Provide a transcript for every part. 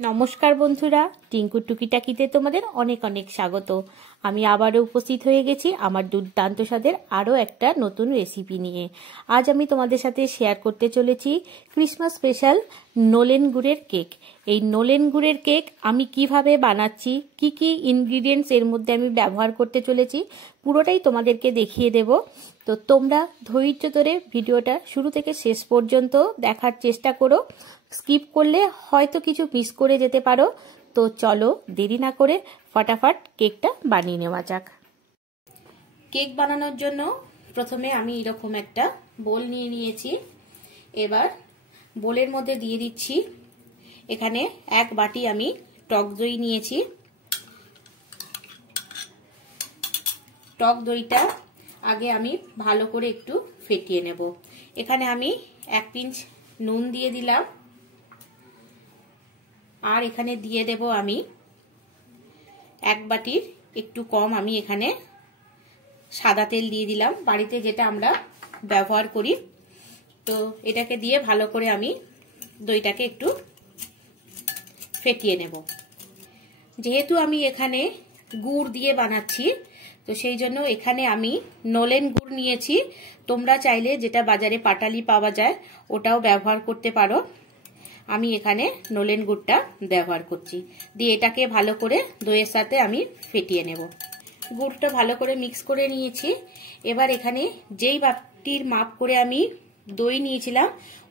নমস্কার বন্ধুরা, টিঙ্কুর টুকিটাকিতে তোমাদের অনেক অনেক স্বাগত। আমি আবারও উপস্থিত হয়ে গেছি আমার দুর্দান্ত স্বাদের আরও একটা নতুন রেসিপি নিয়ে। আজ আমি তোমাদের সাথে শেয়ার করতে চলেছি ক্রিসমাস স্পেশাল নোলেন গুড়ের কেক। এই নোলেন গুড়ের কেক আমি কিভাবে বানাচ্ছি, কি কি ইনগ্রিডিয়েন্টস এর মধ্যে আমি ব্যবহার করতে চলেছি, পুরোটাই তোমাদেরকে দেখিয়ে দেব। তো তোমরা ধৈর্য ধরে ভিডিওটা শুরু থেকে শেষ পর্যন্ত দেখার চেষ্টা করো। স্কিপ করলে হয়তো কিছু মিস করে যেতে পারো। তো চলো দেরি না করে ফটাফট কেকটা বানিয়ে নেওয়া যাক। কেক বানানোর জন্য প্রথমে আমি এরকম একটা বোল নিয়ে নিয়েছি। এবার বোলের মধ্যে দিয়ে দিচ্ছি এখানে 1 বাটি আমি টক দই নিয়েছি। টক দইটা আগে আমি ভালো করে একটু ফেটিয়ে নেব। এখানে আমি 1 পিঞ্চ নুন দিয়ে দিলাম, আর এখানে দিয়ে দেব আমি 1 বাটির একটু কম আমি এখানে সাদা তেল দিয়ে দিলাম, বাড়িতে যেটা আমরা ব্যবহার করি। তো এটাকে দিয়ে ভালো করে আমি দইটাকে একটু ফেটিয়ে নেব। যেহেতু আমি এখানে গুড় দিয়ে বানাচ্ছি, তো সেই জন্য এখানে আমি নোলেন গুড় নিয়েছি। তোমরা চাইলে যেটা বাজারে পাটালি পাওয়া যায় ওটাও ব্যবহার করতে পারো। আমি এখানে নোলেন গুড়টা ব্যবহার করছি। দিয়ে এটাকে ভালো করে দইয়ের সাথে আমি ফেটিয়ে নেব। গুড়টা ভালো করে মিক্স করে নিয়েছি। এবার এখানে যেই বাটির মাপ করে আমি দই নিয়েছিলাম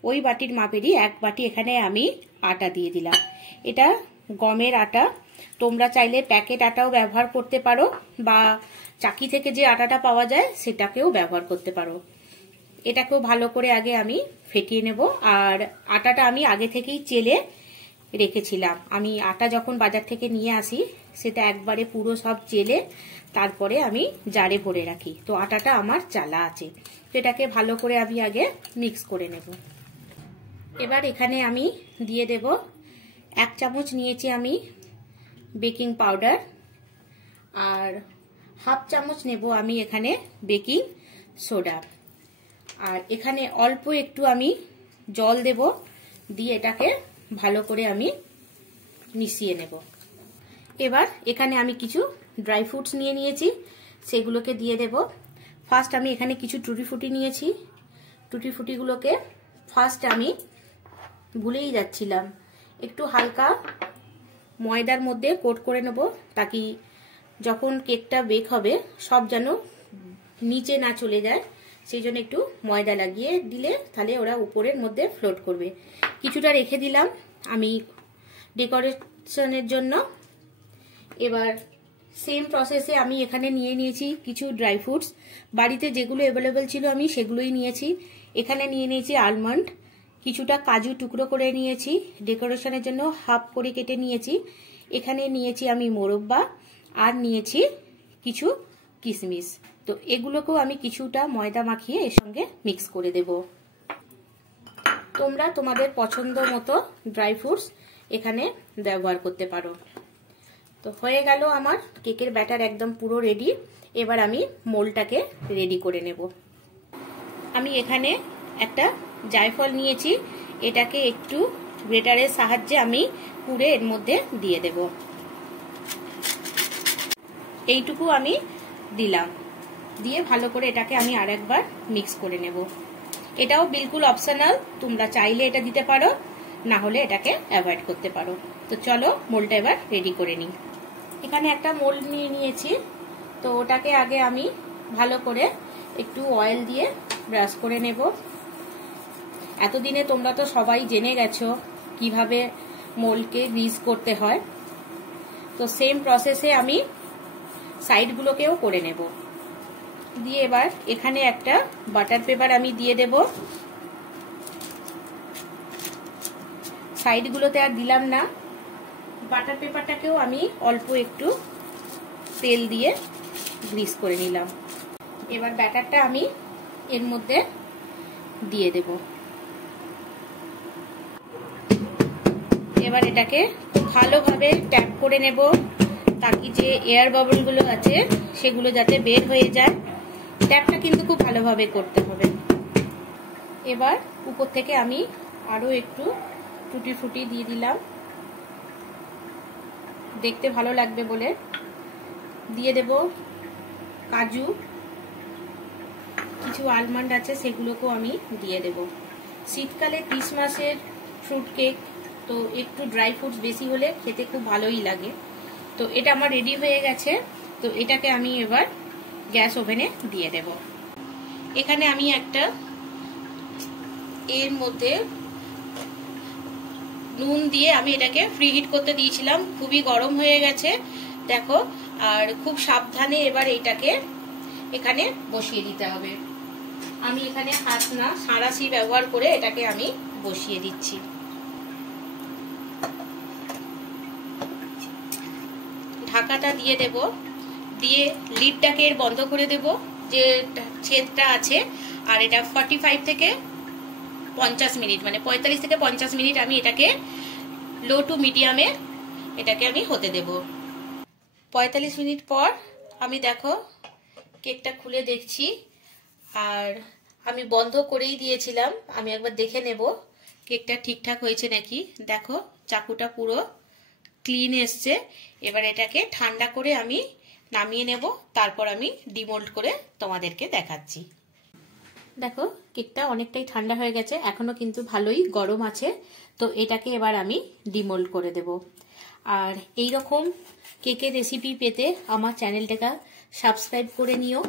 ওই বাটির মাপেরই 1 বাটি এখানে আমি আটা দিয়ে দিলাম। এটা গমের আটা, তোমরা চাইলে প্যাকেট আটাও ব্যবহার করতে পারো বা চাকি থেকে যে আটাটা পাওয়া যায় সেটাকেও ব্যবহার করতে পারো। এটাকেও ভালো করে আগে আমি ফেটিয়ে নেব। আর আটাটা আমি আগে থেকেই চেলে রেখেছিলাম। আমি আটা যখন বাজার থেকে নিয়ে আসি সেটা একবারে পুরো সব চেলে তারপরে আমি জারে ভরে রাখি। তো আটাটা আমার চালা আছে। তো এটাকে ভালো করে আমি আগে মিক্স করে নেব। এবার এখানে আমি দিয়ে দেব 1 চামচ নিয়েছি আমি বেকিং পাউডার, আর 1/2 চামচ নেব আমি এখানে বেকিং সোডা, আর এখানে অল্প একটু আমি জল দেব। দিয়ে এটাকে ভালো করে আমি মিশিয়ে নেব। এবার এখানে আমি কিছু ড্রাই ফ্রুটস নিয়ে নিয়েছি, সেগুলোকে দিয়ে দেব। ফার্স্ট আমি এখানে কিছু টুটি ফুটি নিয়েছি। টুটি ফুটিগুলোকে ফার্স্ট আমি ভুলেই যাচ্ছিলাম একটু হালকা ময়দার মধ্যে কোট করে নেব, তাকি যখন কেকটা বেক হবে সব যেন নিচে না চলে যায়। সেই জন্য একটু ময়দা লাগিয়ে দিলে তাহলে ওরা উপরের মধ্যে ফ্লোট করবে। কিছুটা রেখে দিলাম আমি ডেকোরেশনের জন্য। এবার সেম প্রসেসে আমি এখানে নিয়ে নিয়েছি কিছু ড্রাই ফ্রুটস। বাড়িতে যেগুলো অ্যাভেলেবেল ছিল আমি সেগুলোই নিয়েছি। এখানে নিয়ে নিয়েছি আলমন্ড, কিছুটা কাজু টুকরো করে নিয়েছি, ডেকোরেশনের জন্য 1/2 করে কেটে নিয়েছি। এখানে নিয়েছি আমি মোরব্বা, আর নিয়েছি কিছু কিশমিশ। তো এগুলোকেও আমি কিছুটা ময়দা মাখিয়ে এর সঙ্গে মিক্স করে দেব। তোমরা তোমাদের পছন্দ মতো ড্রাই ফ্রুটস এখানে ব্যবহার করতে পারো। তো হয়ে গেল আমার কেকের ব্যাটার একদম পুরো রেডি। এবার আমি মোল্ডটাকে রেডি করে নেব। আমি এখানে একটা জায়ফল নিয়েছি, এটাকে একটু গ্রেটারের সাহায্যে আমি পুড়ে এর মধ্যে দিয়ে দেব। এইটুকু আমি দিলাম, দিয়ে ভালো করে এটাকে আমি আরেকবার মিক্স করে নেব। এটাও বিলকুল অপশনাল, তোমরা চাইলে এটা দিতে পারো, না হলে এটাকে অ্যাভয়েড করতে পারো। তো চলো মোল্ডটা এবার রেডি করে নিই। এখানে একটা মোল্ড নিয়ে নিয়েছি। তো ওটাকে আগে আমি ভালো করে একটু অয়েল দিয়ে ব্রাশ করে নেব। এতদিনে তোমরা তো সবাই জেনে গেছো কিভাবে মোল্ডকে গ্রিজ করতে হয়। তো সেম প্রসেসে আমি সাইডগুলোকেও করে নেব। দিয়ে এবার এখানে একটা বাটার পেপার আমি দিয়ে দেব। সাইডগুলোতে আর দিলাম না, বাটার পেপারটাকেও আমি অল্প একটু তেল দিয়ে গ্রিস করে নিলাম। এবার ব্যাটারটা আমি এর মধ্যে দিয়ে দেব। এবার এটাকে ভালোভাবে ট্যাপ করে নেব, তাকি যে এয়ার বাবলগুলো আছে সেগুলো যাতে বের হয়ে যায়। ট্যাপটা কিন্তু খুব ভালোভাবে করতে হবে। এবার উপর থেকে আমি আরো একটু টুটি ফুটি দিয়ে দিলাম। দেখতে ভালো লাগবে বলে। দিয়ে দেব কাজু, কিছু আলমন্ড আছে সেগুলোকেও আমি দিয়ে দেব। শীতকালে ক্রিসমাসের ফ্রুট কেক, তো একটু ড্রাই ফ্রুটস বেশি হলে খেতে খুব ভালোই লাগে। তো এটা আমার রেডি হয়ে গেছে। তো এটাকে আমি এবার গ্যাস ওভেনে দিয়ে দেব। এখানে আমি একটা এর মধ্যে নুন দিয়ে আমি এটাকে ফ্রি হিট করতে দিয়েছিলাম, খুবই গরম হয়ে গেছে দেখো। আর খুব সাবধানে এবার এটাকে এখানে বসিয়ে দিতে হবে। আমি এখানে হাত না সাঁড়াশি ব্যবহার করে এটাকে আমি বসিয়ে দিচ্ছি। ঢাকাটা দিয়ে দেব, দিয়ে লিডটাকে এর বন্ধ করে দেব যে ছেদটা আছে। আর এটা 45 থেকে 50 মিনিট, মানে 45 থেকে 50 মিনিট আমি এটাকে লো টু মিডিয়ামে এটাকে আমি হতে দেব। 45 মিনিট পর আমি দেখো কেকটা খুলে দেখছি, আর আমি বন্ধ করেই দিয়েছিলাম। আমি একবার দেখে নেব কেকটা ঠিকঠাক হয়েছে নাকি। দেখো চাকুটা পুরো ক্লিন এসছে। এবার এটাকে ঠান্ডা করে আমি নামিয়ে নেব, তারপর আমি ডিমোল্ড করে তোমাদেরকে দেখাচ্ছি। দেখো কেকটা অনেকটাই ঠান্ডা হয়ে গেছে, এখনো কিন্তু ভালোই গরম আছে। তো এটাকে এবার আমি ডিমোল্ড করে দেব। আর এই রকম কেকের রেসিপি পেতে আমার চ্যানেলটাকে সাবস্ক্রাইব করে নিও।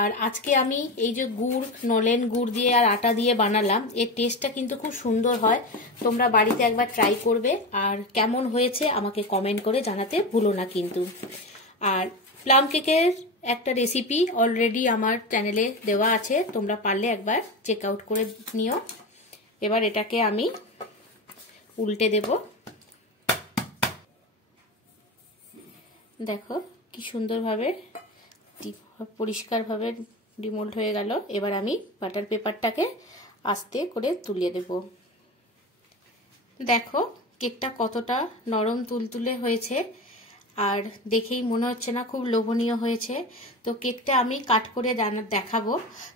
আর আজকে আমি এই যে গুড়, নলেন গুড় দিয়ে আর আটা দিয়ে বানালাম, এর টেস্টটা কিন্তু খুব সুন্দর হয়। তোমরা বাড়িতে একবার ট্রাই করবে, আর কেমন হয়েছে আমাকে কমেন্ট করে জানাতে ভুলো না কিন্তু। আর প্লাম কেকের একটা রেসিপি অলরেডি আমার চ্যানেলে দেওয়া আছে, তোমরা পারলে একবার চেক আউট করে নিও। এবার এটাকে আমি উল্টে দেব। দেখো কি সুন্দরভাবে পরিষ্কারভাবে ডিমোল্ড হয়ে গেল। এবার আমি বাটার পেপারটাকে আস্তে করে তুলে দেব। দেখো কেকটা কতটা নরম তুলতুলে হয়েছে, আর দেখেই মনে হচ্ছে না খুব লোভনীয় হয়েছে। তো কেকটা আমি কাট করে দেখাবো।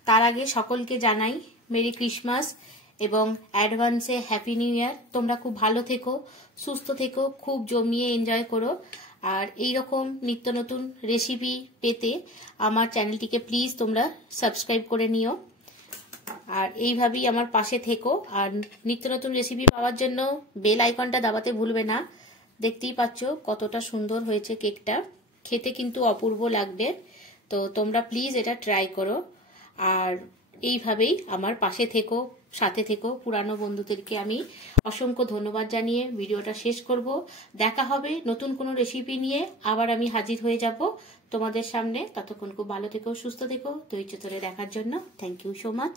তার আগে সকলকে জানাই মেরি ক্রিসমাস এবং অ্যাডভান্সে হ্যাপি নিউ ইয়ার। তোমরা খুব ভালো থেকো, সুস্থ থেকো, খুব জমিয়ে এনজয় করো। আর এই রকম নিত্য নতুন রেসিপি পেতে আমার চ্যানেলটিকে প্লিজ তোমরা সাবস্ক্রাইব করে নিও। আর এইভাবেই আমার পাশে থেকো। আর নিত্য নতুন রেসিপি পাওয়ার জন্য বেল আইকনটা দাবাতে ভুলবে না। দেখতেই পাচ্ছ কতটা সুন্দর হয়েছে কেকটা, খেতে কিন্তু অপূর্ব লাগবে। তো তোমরা প্লিজ এটা ট্রাই করো। আর এইভাবেই আমার পাশে থেকো, সাথে থেকো। পুরানো বন্ধুদেরকে আমি অসংখ্য ধন্যবাদ জানিয়ে ভিডিওটা শেষ করব। দেখা হবে নতুন কোনো রেসিপি নিয়ে, আবার আমি হাজির হয়ে যাব তোমাদের সামনে। ততক্ষণ খুব ভালো থেকো, সুস্থ থেকো। ধৈর্য ধরে দেখার জন্য থ্যাংক ইউ সো মাচ।